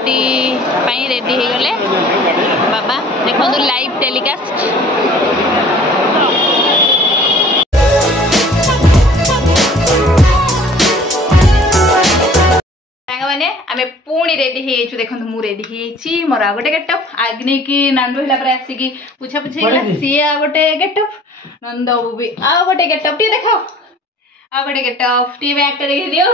Party ready हो गले बाबा देखो लाइव टेलीकास्ट मैंने आम पुणी रेडी हो देखो मु रेडी हो मोर आ गए गेटअप आग्नि की नांडू हिला पर आसिकी पूछा पूछी सी आ गए गेटअप नंद बाबू भी आ गए गेटअप टी देख आ गए गेटअप टी बैग टे देखी दियो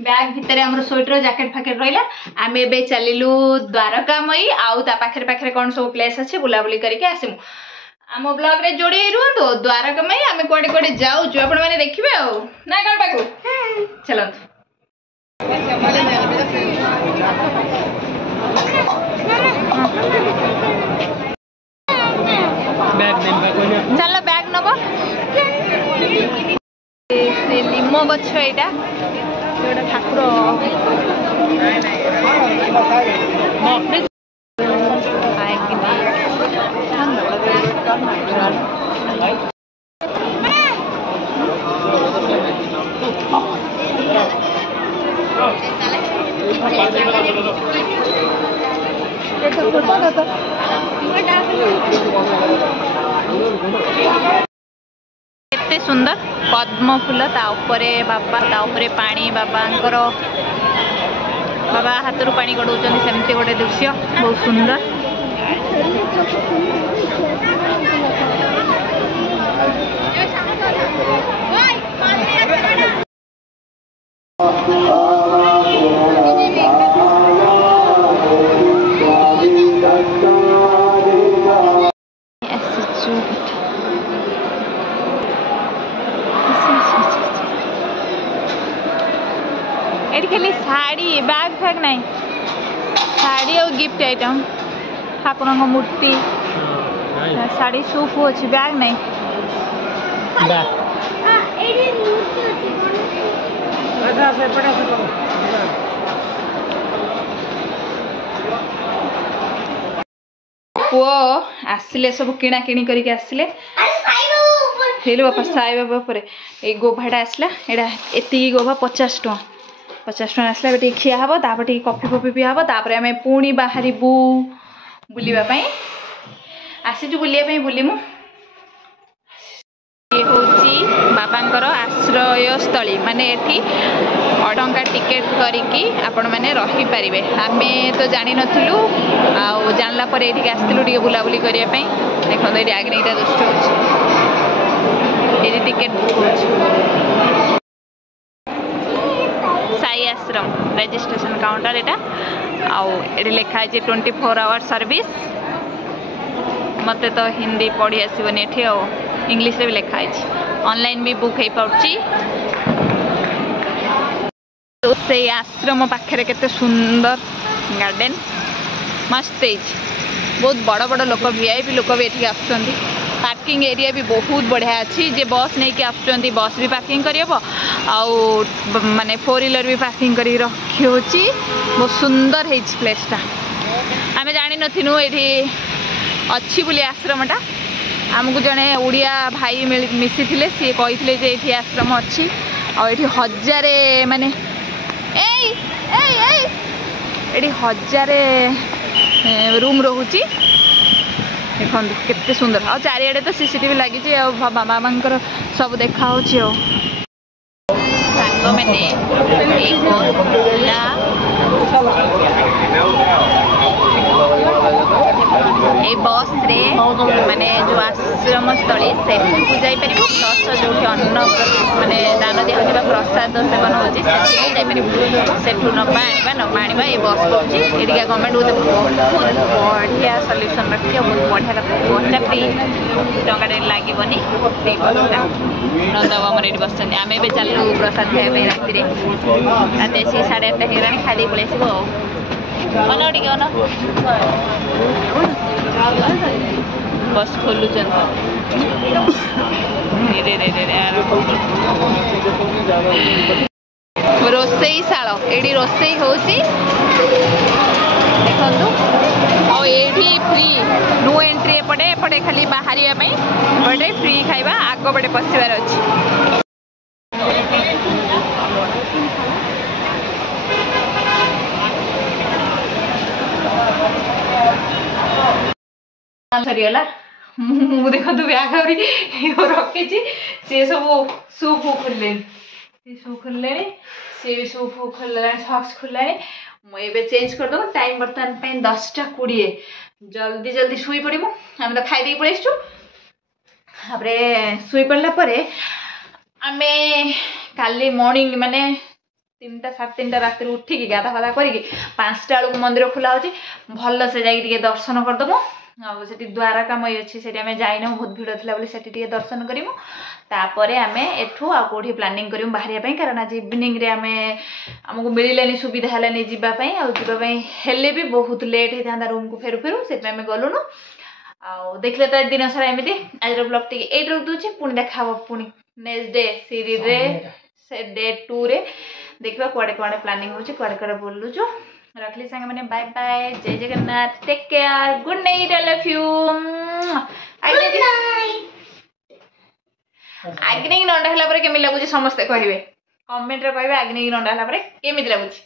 बैग भितर आम स्वेटर जैकेट फाकेट रहा आम ए चलू द्वारकामयी आउ ता पाखे पाखे कौन सब प्लेस अच्छे बुलाबुली करके आसमु आम ब्लॉग रे जोड़ी रुहतु द्वारकामयी आम कड़े कड़े जाऊँ आपण मैंने देखिए ना कौन पाक चलतु चलो बैग नब लिम गछ यहाँ गोटे ठाकुर केते सुंदर पद्म फूल ताऊपरे बाबा ताऊपरे पानी बाबांकर बाबा हाथ पानी गड़ौचंदी सेमती गोटे दृश्य बहुत सुंदर खाली साड़ी बैग फैग नहीं साड़ी और गिफ्ट आइटम ठाकुर मूर्ति साड़ी सूफ अच्छी बैग नहीं पुओ आसिले सब किणा किणी करके आसिले हेलो बापा साई बाबा पर ये गोभाटा आसला एटा एति गोभा 50 टका 50 टका आसला टे खिया हम तापर कॉफी कॉफी पिया हम तापर आम पुणी बाहरी बुलावाई आसीचु बुलाया बुलिमु ये हूँ बाबांकर आश्रय स्थली माने एठी टंका टिकेट करिकी आपण मैंने रही पारिबे आमे तो जानि नथिलु आ जानला पर एठी आस्तिलु टिके बुलाबुली करिया पई देखो एठी आग्नेटा दुष्ट होछि एठी टिकेट बुक होछि साई आश्रम रजिस्ट्रेशन काउंटर एटा आउ एठी लिखा है 24 आवर सर्विस मते तो हिंदी पढ़ी आसीबनी एठी आ इंग्लिश रे भी लिखा है ऑनलाइन भी बुक हो पाउछि तो से आश्रम पाखे केते सुंदर गार्डन मस्त बहुत बड़ बड़ लोक वीआईपी लोक भी एठी आछंती पार्किंग एरिया भी बहुत बढ़िया अच्छी जे बस नहीं कि आछंती बस भी पार्किंग करियबो आउ माने 4 व्हीलर भी पार्किंग करी रखी होची बहुत सुंदर है प्लेस टा आमे जानि नथिनु एठी अच्छी बुली आश्रमटा आमको जड़े उड़िया भाई मिसी थे सी कही ये आश्रम अच्छी आठी हजारे माने ये हजारे रूम रोची देखो केते सुंदर आ चारिआडे तो सीसीटीवी लगी बाबा सब देखा ए बस रे माने जो आश्रम स्थली से जापर प्लस जो अन्न माने दान दिया प्रसाद सेवन होठू नवा आना ये बस पहुँच ये गवर्नमेंट बहुत बढ़िया सल्यूसन रखी बहुत बढ़िया बसटा फ्री टंका लगनी फ्री बसटा नंदा बाबा ये बस आम ए चलू प्रसाद खाया राति राति आसिक 8:30 होगा खाली पलैसो अन टे अन बस खोलु रोसई शाल ये रोसई होची देखु और ये फ्री नो एंट्री एपटे एपटे खाली बाहर एपटे फ्री खाଇବା आग पटे पशिबार अच्छी सरीगला मु देखो ब्याग रखी सी सब सू फू खोल सू खोल सी भी सू फू खोल सक्स खोल मुझे चेंज करदेव टाइम बर्तमान 10:20 जल्दी जल्दी शुई पड़ू आम तो खाई पलैसु शुई पड़ापर आम काली मॉर्निंग माने 3टा 3:30 रात उठिकी गाधा फाधा करके 5टा बेलू मंदिर खोला हो भल से जाइए दर्शन करदेमु से द्वारा कम अच्छी से जाइन बहुत भिड़ थी बोली से दर्शन करूँ तापर आम एठू आ कौटी प्लानिंग करूँ बाहर कारण आज इवनिंग रे आमको मिललानी सुविधा है जावाई भी बहुत लेट होता रूम को फेरू फेरू से गलुनु देखले तो दिन सारा एमती आज ब्लॉग टी ये रख दूचे पुणी देखा पुणी नेक्स्ट डे सीरीज रे से डे 2 रे देखा कुआड़े कुआड़े प्लानिंग हो कुआड़े कुआड़े बोलुचु रखली सांग मैंने बाय बाय जय Jagannath take care good night I love you आग्नि नंडा हला केमी लगुच समस्ते कहे कमेंट रे कहे आग्नि नंडा हला केमी लगुच।